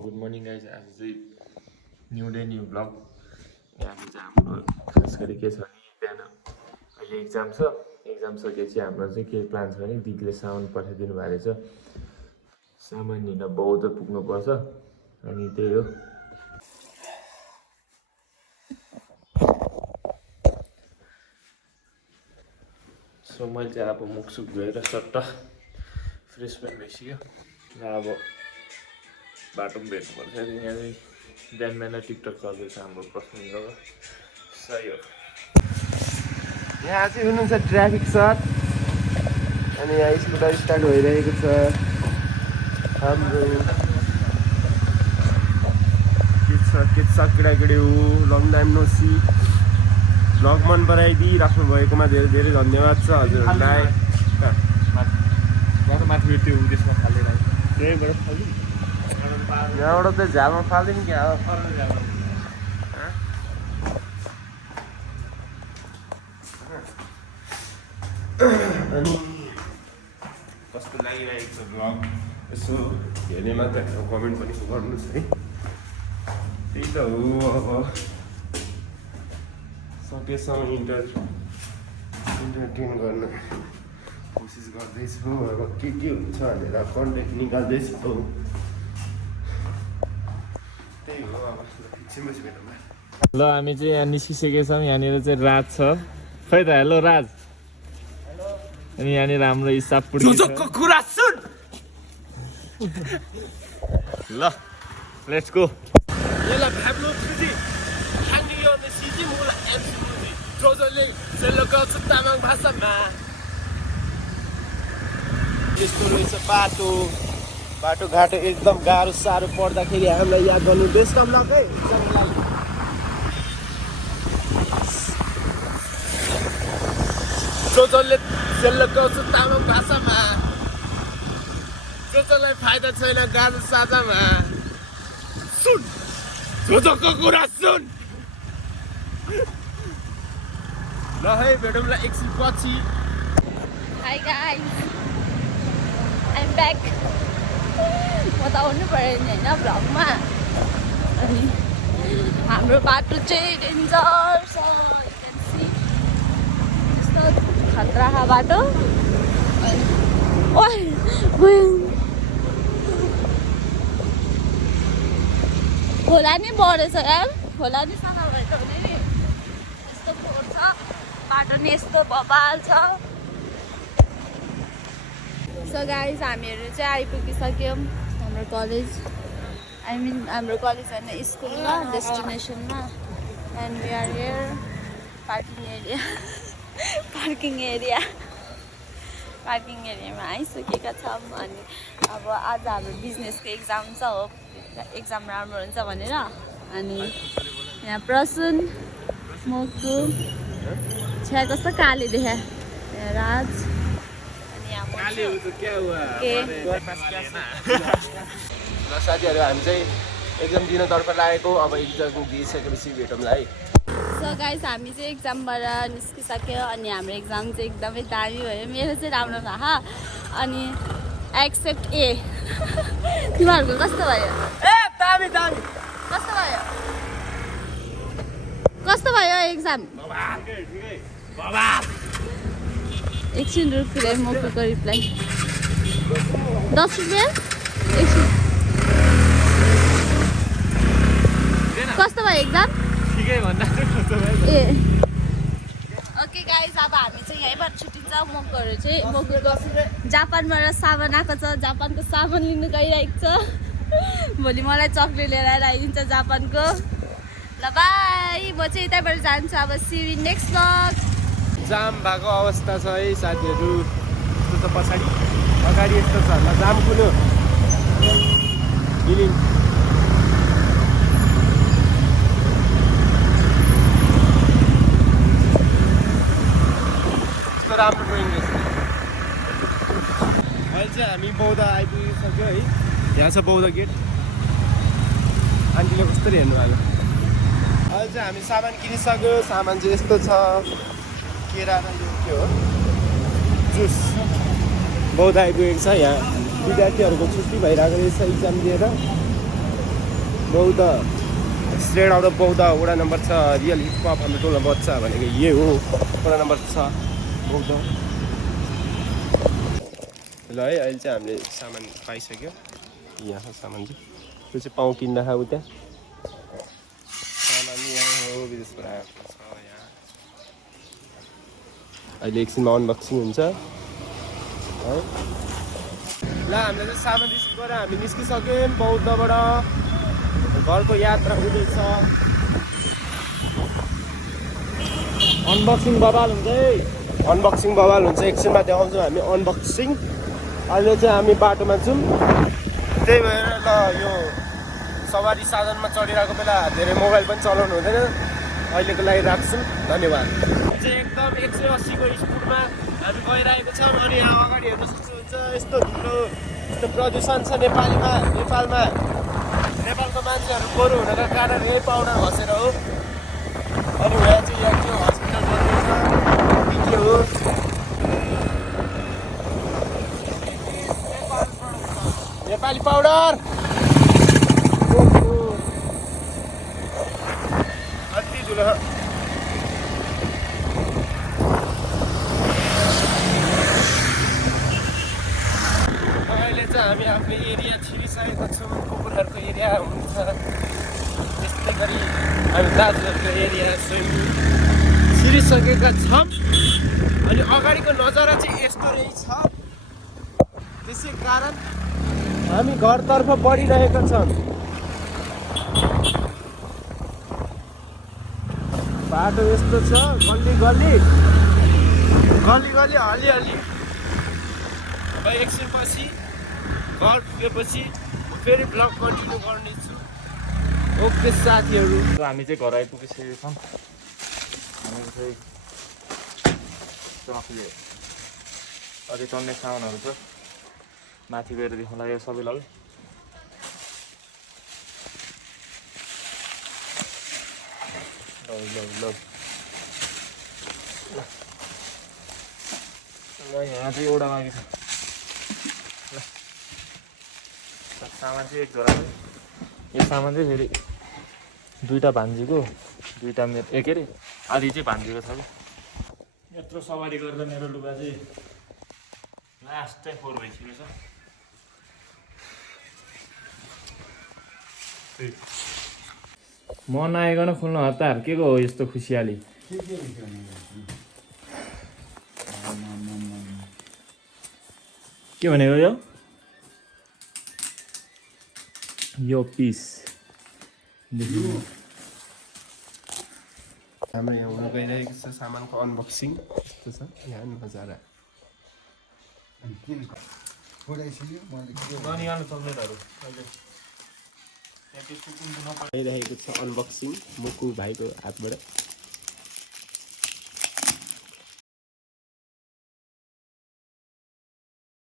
Good morning guys. आज चाहिँ new day new blog. आज चाहिँ हाम्रो खास गरी के छ भने बिहान अहिले एक्जाम छ। एक्जाम सकेपछि हाम्रो चाहिँ के प्लान छ भने दिदीले सामान पठाइदिनु भएको रहेछ। सामान हिँड्न बौद्ध पुग्नुपर्छ अनि त्यही हो। सो मैले चाहिँ अब मुखसुख धोएर सट्ट फ्रेस पनि भइसक्यो र अब बाटोमा भेट्नुपर्छ। यहाँ चाहिँ बिहान बिहान टिकटक गर्दैछ हाम्रो प्रश्न सही हो। यहाँ चाहिँ हुनुहुन्छ ट्राफिक सर अनि यहाँ स्कुटर स्टार्ट भइरहेको छ हाम्रो। के छ केटाकेटी हो, long time no see. Blog मन पराइदिई राख्नु भएकोमा धेरै धेरै धन्यवाद छ हजुरहरूलाई। माथि त्यो उदेशमा फालेर त्यहीबाट फाल्नु यहाँबाट त झालमा फाल्दिनु क्या हो। अनि कस्तो लागिरहेको छ ब्लग यसो हेर्ने मान्छेहरू कमेन्ट पनि गर्नुहोस् है। त्यही त हो अब सकेसम्म इन्टरटेन गर्न कोसिस गर्दैछु। अब के हुन्छ भनेर कन्टेन्ट निकाल्दैछु। त्यही हो अब एकछिनपछि भेटौँ। ल हामी चाहिँ यहाँ निस्किसकेका छौँ। यहाँनिर चाहिँ राज छ। खै त हेलो राज। अनि यहाँनिर हाम्रो हिसाब कुरा सुन। ल लेट्स गो। तामाङ भाषामा यस्तो रहेछ बाटोघाटो एकदम गाह्रो साह्रो पर्दाखेरि हामीलाई याद गर्नु बेस्ट कम लकै जसले सेल्लोकाउँछ तामाङ भाषामा, जसलाई फाइदा छैन गाजर साझामा। सुन जोजोको कुरा सुन। ल है भेटौँला एकछिन पछि। Hi guys, I'm back. म त आउनु पऱ्यो नि होइन भ्लगमा। अनि हाम्रो बाटो चाहिँ डेन्जर छ। यस्तो खतरा बाटो। खोला नि बढेछ यार। खोला नि सफा भएर हुने नि। यस्तो फोहोर छ बाटो नि यस्तो बबाल छ। सो गाइज हामीहरू चाहिँ आइपुगिसक्यौँ हाम्रो कलेज। हाम्रो कलेज होइन स्कुलमा डेस्टिनेसनमा। And we are here parking एरियामा आइसकेका छौँ। अनि अब आज हाम्रो बिजनेसको एक्जाम छ। हो एक्जाम राम्रो हुन्छ भनेर। अनि यहाँ प्रसुन मोक्तु छ्या कस्तो काले देखा राज। साथीहरू हामी चाहिँ एक्जाम दिनतर्फ लागेको। अब एक्जाम दिइसकेपछि भेटौँला है। सो गाइस हामी चाहिँ एक्जामबाट निस्किसक्यो। अनि हाम्रो एक्जाम चाहिँ एकदमै दामी भयो। मेरो चाहिँ राम्रो भयो। अनि एक्सेप्ट ए। तिमीहरूको कस्तो भयो? कस्तो भयो एक्जाम? एकछिन रुखिँदै मोक्तुको रिप्लाई 10 रुपियाँ। एकछिन कस्तो भयो एक्जाम? ए ओके गाइज अब हामी चाहिँ यहीँबाट छुट्टिन्छ। मोक्तुहरू चाहिँ मोक्तुको जापानबाट सामान आएको छ। जापानको सामान लिनु गइरहेको छ। भोलि मलाई चक्लेट लिएर आइदिन्छ जापानको। ल बाई। म चाहिँ यतैबाट जान्छु। अब see you in next blog. Jam भएको अवस्था छ है साथीहरू। यस्तो त पछाडि अगाडि यस्तो छ। ल जाम खुल्यो। यस्तो राम्रो ड्रइङ रहेछ। अहिले चाहिँ हामी बौद्ध आइपुगिसक्यो है। यहाँ छ बौद्ध गेट। आन्टीले कस्तो हेर्नु भएको। अहिले चाहिँ हामी सामान किनिसक्यो। सामान चाहिँ यस्तो छ। केरा र यो के हो जुस। बौद्ध आइपुगेको छ। यहाँ विद्यार्थीहरूको छुट्टी भइरहेको रहेछ एक्जाम दिएर। बौद्ध स्ट्रेट आउट अफ बौद्ध वडा नम्बर 6 रियल हिपहप हाम्रो टोलमा बच्चा भनेको यही हो वडा नम्बर 6 बौद्ध। ल है अहिले चाहिँ हामीले सामान पाइसक्यो यहाँ सामान चाहिँ त्यो चाहिँ पाउँ किन्दा खाऊ त्यहाँ सामान यहाँ हो विदेशबाट आएको छ यहाँ अहिले एकछिनमा अनबक्सिङ हुन्छ है। ल हामीले चाहिँ सामान रिसिभ गरेर हामी निस्किसक्यौँ बौद्धबाट घरको यात्रा हुँदैछ। अनबक्सिङ बवाल हुन्छ है। अनबक्सिङ बवाल हुन्छ एकछिनमा देखाउँछौँ हामी अनबक्सिङ। अहिले चाहिँ हामी बाटोमा छौँ त्यही भएर ल यो सवारी साधनमा चढिरहेको बेला धेरै मोबाइल पनि चलाउनु हुँदैन अहिलेको लागि राख्छौँ धन्यवाद। चाहिँ एकदम 180 को स्पिडमा हामी गइरहेको छौँ अनि यहाँ अगाडि हेर्न सक्नुहुन्छ यस्तो धुलो यस्तो प्रदूषण छ नेपालमा नेपालको मान्छेहरू फोहोर हुनका कारण यही पाउडर घसेर हो। अनि यहाँ चाहिँ यहाँ के हस्पिटल बन्दैछ के हो नेपाली पाउडर अति धुलो। अहिले चाहिँ हामी आफ्नो एरिया छिरिसकेको छौँ कुकुरहरूको एरिया हुन्छ त्यस्तै गरी हामी दाजुहरूको एरिया छिरिसकेका छौँ अनि अगाडिको नजारा चाहिँ यस्तो रहेछ त्यसै कारण हामी घरतर्फ बढिरहेका छौँ। बाटो यस्तो छ गल्ली हलिहली। अब एकछिनपछि घर पुगेपछि फेरि ब्लग कन्टिन्यू गर्नेछु। ओके साथीहरू हामी चाहिँ घर आइपुगिसकेका छौँ। हामी चाहिँ आफूले अझै चढ्ने सामानहरू छ माथि गएर देखाउला यो सबैलाई। ल यहाँ चाहिँ एउटा बाँकी छ। ल सामान चाहिँ एक जोडा यो सामान चाहिँ फेरि दुईवटा भान्जीको दुईवटा मेरो के अरे आधी चाहिँ भान्जीको छ कि यत्रो सवारी गर्दा मेरो लुगा चाहिँ लास्टै फोहोर भइसकेको छ। मन आइकन फुल्न हतार के को हो यस्तो खुसियाली के भनेको यो पिस हाम्रो यहाँ हुन गइरहेको छ सामानको अनबक्सिङ यस्तो छ यहाँ नजारा गइरहेको छ अनबक्सिङ मुकु भाइको हातबाट।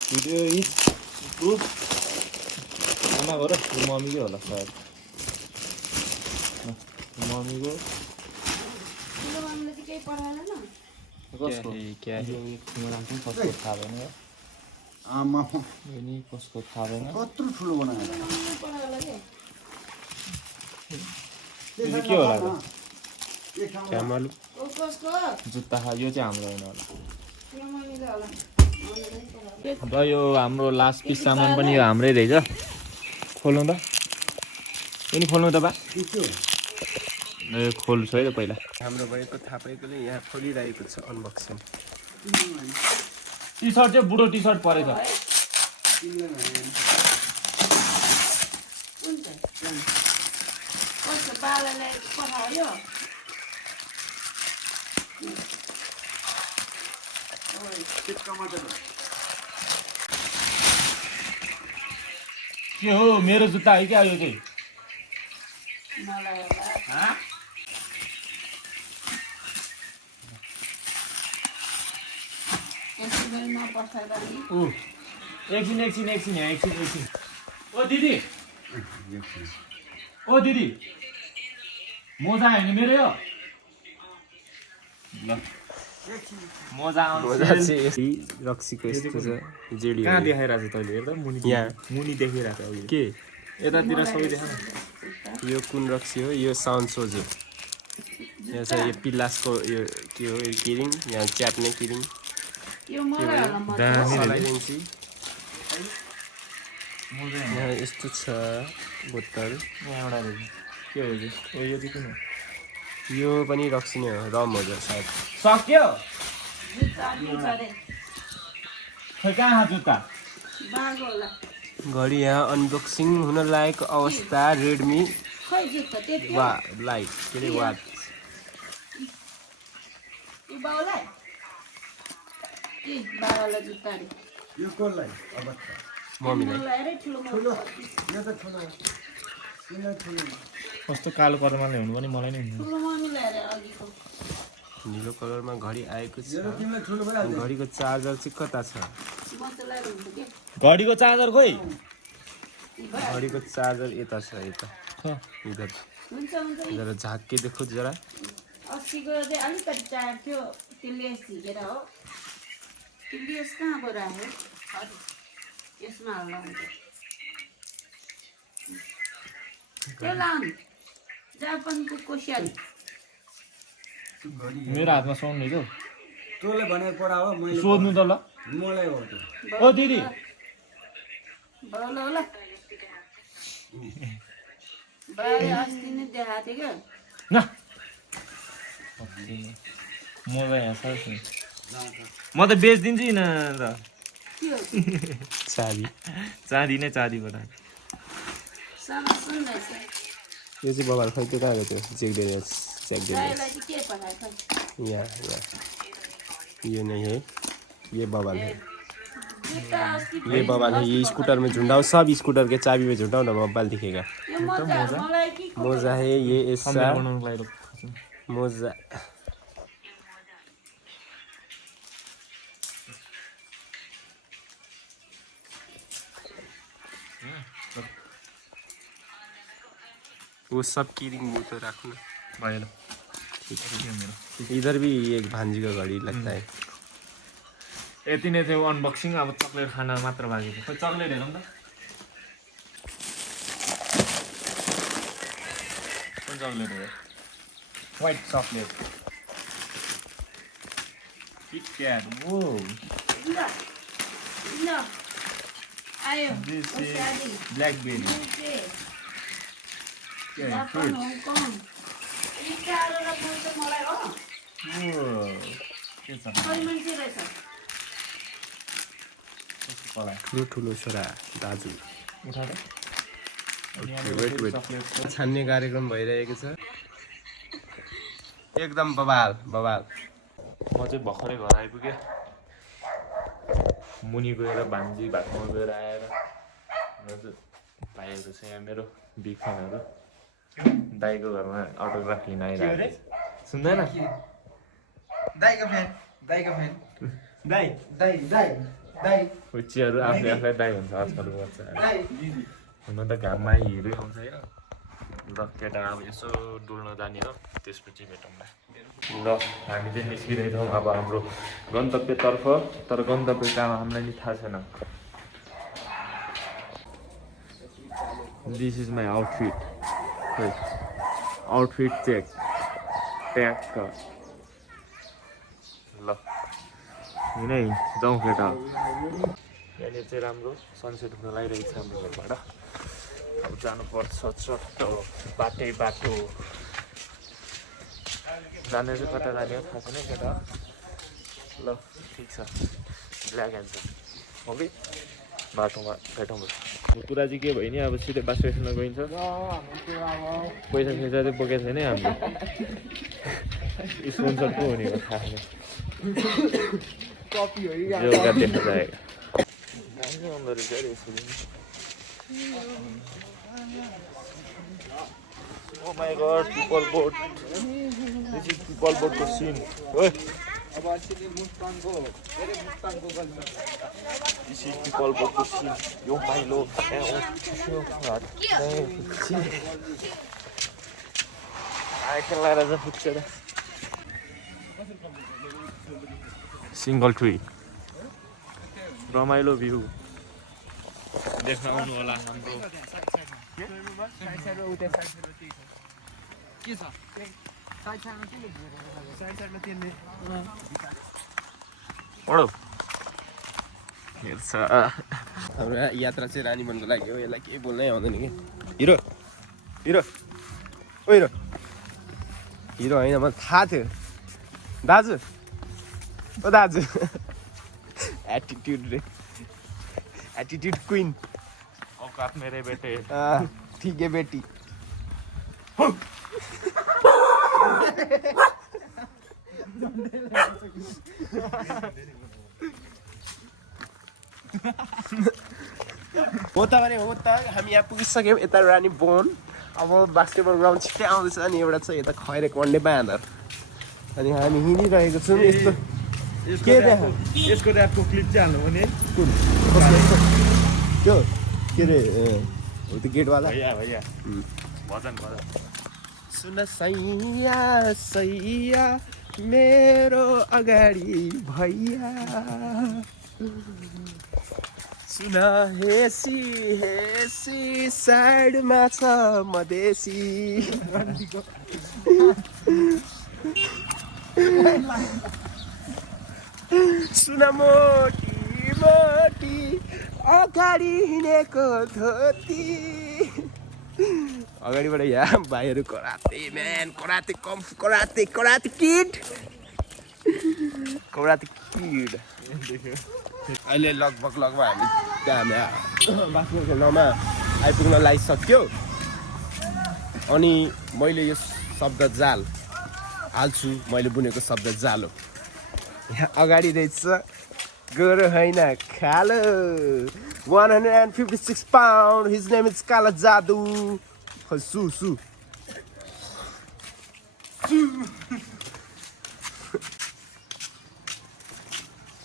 भिडियो इज प्रुफ आमा हो र मम्मीकै होला सायद मम्मीको कसको थाहा भएन आमा नि कसको थाहा भएन कत्रो ठुलो बनाएर के होला क्यामल जुत्ता यो चाहिँ हाम्रो होइन होला र यो हाम्रो लास्ट पिस सामान पनि यो हाम्रै रहेछ। खोल्नु त पनि खोल्नु त बा खोल्छु है त पहिला हाम्रो भएको थाहा पाएकोले यहाँ खोलिरहेको छ अनबक्सिङ। टी सर्ट चाहिँ बुढो टी सर्ट परेछ के हो मेरो जुत्ता है क्या यो चाहिँ एकछिन यहाँ एकछिन ओ दिदी मोजा आयो नि मेरो यो ल मोजा आउँछ रक्सीको यस्तो छ जेडी कहाँ देखाइरहेको छ तैँले हेर्दा मुनि यहाँ मुनि देखिरहेको छ के यतातिर सबै देखा न यो कुन रक्सी हो यो साउन्ड सोझो यहाँ छ यो पिल्लासको यो के हो यो किरिङ यहाँ च्याप्ने किरिङ सलाइदिन्छु यहाँ यस्तो छ बोतल के हो यो चाहिँ किन यो पनि रक्सी नै हो रम हो जो सायद सक्यो खै कहाँ जुत्ता घडी यहाँ अनबक्सिङ हुन लागेको अवस्था रेडमी वा लाइट के अरे वाच यो कसलाई अवस्था मम्मीलाई ठुलो यो त ठुलो किन ठुलो कस्तो कालो कलरमा ल्याउनु पनि मलाई नै हुन्छ निलो कलरमा घडी आएको छ तिमीलाई ठुलो भइहाल्छ घडीको चार्जर चाहिँ कता छ घडीको चार्जर खोइ घडीको चार्जर यता छ यता इधर जरा झाक्के देखो जरा अस्तिको चाहिँ अलिकति चाड थियो त्यसले झिकेर हो त्यसले कहाँको राख्यो यसमा हाल्नु त्यो लाउनु जापानको कोसियाली मेरो हातमा सुन्नु हौ तँले भने पढा हो मैले सोध्नु त ल मलाई हो त्यो ओ दिदी होला बाले अस्ति नै देखाएको थियो क्या न म त यहाँ छ म त बेचिदिन्छु नि त चाँदी नै चाँदीबाट सामा सुन्दैछ यो चाहिँ बबाल खै त्यो कहाँ गयो त्यो चेक गाईलाई चाहिँ के पठाएको यहाँ ये नहीं है ये बवाल है ये बवाल है ये स्कूटर में झुंडाओ सब स्कूटर के चाबी में झुंडाओ ना बवाल दिखेगा मोजा है ये ऐसा मोजा वो सब कीरिंग मुँह तो रखना भएन इधर भी एक भांजी का घड़ी लगता है यति नै थियो अनबक्सिङ अब चक्लेट खान मात्र बाँकी छ खोइ चक्लेट हेरौँ त कुन चक्लेट हो व्हाइट चक्लेट किटक्याट ओ आयो दिस इज ब्ल्याकबेरी के फ्रुट मलाई हो ओ के छ मान्छे रहेछ ठुलो ठुलो छोरा दाजु उठा त वेट छान्ने कार्यक्रम भइरहेको छ एकदम बवाल बवाल म चाहिँ भर्खरै घर आइपुगेँ मुनि गएर भान्जी भातमा गएर आएर भाइहरू छ यहाँ मेरो बिग फ्यानहरू दाईको घरमा अटोग्राफ लिन आइरहेको सुन्दैन चियाहरू आफूले आफूलाई दाई हुन्छ आजकल बच्चा हुन त घाममा हिँडै आउँछ होइन ल केटा अब यसो डुल्न जाने हो त्यसपछि भेटौँला ल हामी चाहिँ निस्किँदैछौँ अब हाम्रो गन्तव्यतर्फ तर गन्तव्य कहाँ हामीलाई नि थाहा छैन this is my outfit outfit check tag ल हिँडै जाउँ केटा यहाँनिर चाहिँ राम्रो सनसेट हुन लागिरहेको छ हाम्रो घरबाट अब जानुपर्छ चट्टो बाटो जाने चाहिँ कता जाने हो थाहा छैन केटा ल ठिक छ ब्ल्याक एन्सर हो कि बाटोमा भेटौँ कुरा चाहिँ के भयो नि अब सिधै बस स्टेसनमा गइन्छ पैसा सैसा चाहिँ बोकेको छैन हामीले स्पोन्सर को हुने हो थाहा छैन जोगा देखा जाएगा अंदर Oh my god, people boat. This is people boat को scene. ओए This is people boat को scene. Yo ramailo. I can let us picture. Single tree. रमाइलो भ्यू देख्न आउनु होला हाम्रो हाम्रो यात्रा चाहिँ रानीवनको लागि हो यसलाई केही बोल्नै आउँदैन कि हिरो हिरो ओ हिरो हिरो होइन मलाई थाहा थियो दाजु ओ दाजु एटिट्युड रे एटिट्युड क्वीन औकात मेरे बेटे ठीक है बेटी हो त भने हो त हामी यहाँ पुगिसक्यौँ यता रानी बोन अब बास्केटबल ग्राउन्ड छिट्टै आउँदैछ अनि एउटा छ यता खैरे कन्डे बाँदर अनि हामी हिँडिरहेको छौँ यस्तो के देखा यसको ऱ्यापको क्लिप चाहिँ हाल्नु भने कुन त्यो के अरे हो त्यो गेटवाला भैया भैया भजन भजन सुन सैया सैया मेरो अगाडि भैया सुन हेसी हेसी साइडमा छ मधेसी सुन मोटी मोटी अगाडि हिँडेको धोती अगाडिबाट यहाँ भाइहरू कराते म्यान कराते कम्फ karate karate kid karate kid अहिले लगभग हामी बास्केटबल खेल्नमा आइपुग्न लागिसक्यो अनि मैले यो शब्द जाल हाल्छु मैले बुनेको शब्द जाल हो यहाँ अगाडि रहेछ गोरो होइन खालो 156 pound his name is काला जादु सु सु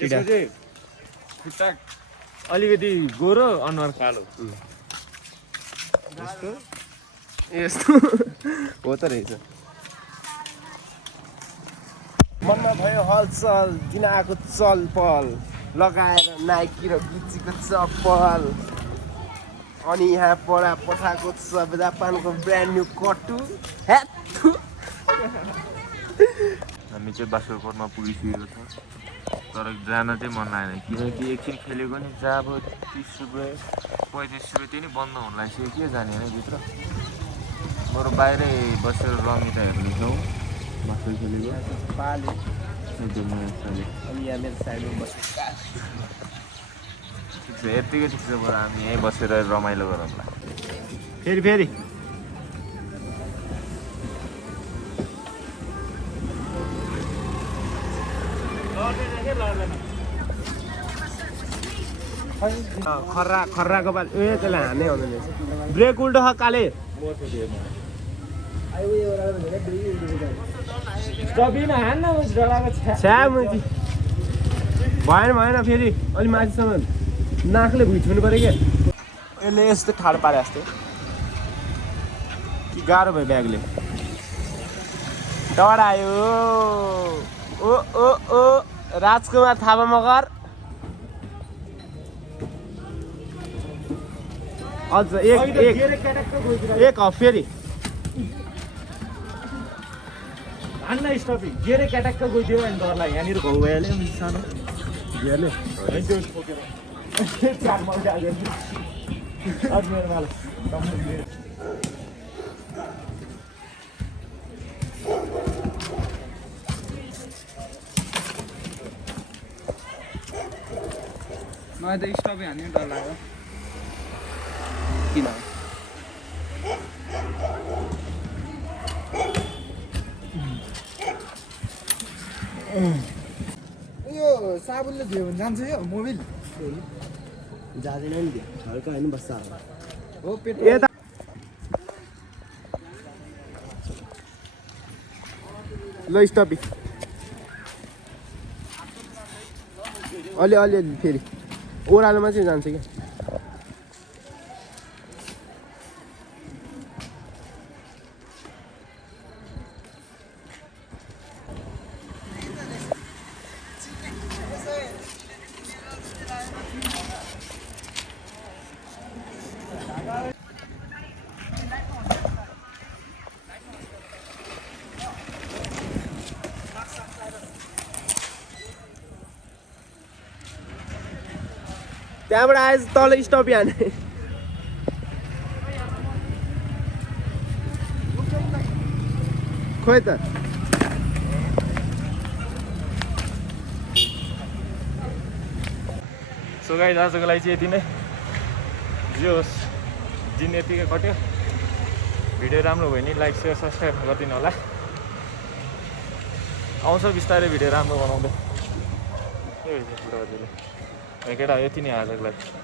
यसको चाहिँ खुट्टा अलिकति गोरो अनुहार कालो यस्तो हो त रहेछ मनमा भयो हलचल किन आएको चलपल लगाएर नाइकी र गुच्चीको चप्पल अनि यहाँ पठाएको छ जापानको ब्रान्ड न्यू कटु ह्याथु हामी चाहिँ बास्केटबलमा पुगिसकेको छ तर जान चाहिँ मन लागेन किनकि एकछिन खेलेको नि जहाँ अब 30 रुपियाँ 35 रुपियाँ त्यो नि बन्द हुन लागिसक्यो के जाने होइन भित्र बरु बाहिरै बसेर रमिता हेर्नेछौँ बास्केट खेलेको पाले अनि यहाँ मेरो साइडमा बसेको यत्तिकै ठिक छ बरु हामी यहीँ बसेर रमाइलो गरौँला फेरि खर्राको बाल ए त्यसलाई हान्नै आउँदैन ब्रेक उल्टो छ काले भएन फेरि अलि माथिसम्म नाकले भुइँ छुनु पऱ्यो क्या यसले यस्तो ठाडो पारे जस्तो कि गाह्रो भयो ब्यागले डढायो ओ ओ ओ राजकुमार थापा मगर अझ एक हफ फेरि हान्न स्टपिङ गेरे क्याटक्क गइदियो अनि डर लाग्यो यहाँनिर घाउ भइहाल्यो सानो घेरले त्यो ठोकेर चार मजा आयो आज मेरो माल मलाई त स्टपै हान्ने डर लाग्यो किन यो साबुनले दियो भने जान्छ यो मोबिल जाँदैन नि त्यो हल्का होइन बस्छ हो पेट ल स्टपी अलि फेरि ओह्रालोमा चाहिँ जान्छ क्या त्यहाँबाट आएछ तल स्टप याने खोइ त सो गाइस आजको लागि चाहिँ यति नै जे होस् दिन यतिकै कट्यो भिडियो राम्रो भयो नि लाइक सेयर सब्सक्राइब गरिदिनु होला आउँछ बिस्तारै भिडियो राम्रो बनाउँदै केटा यति नै आजको लागि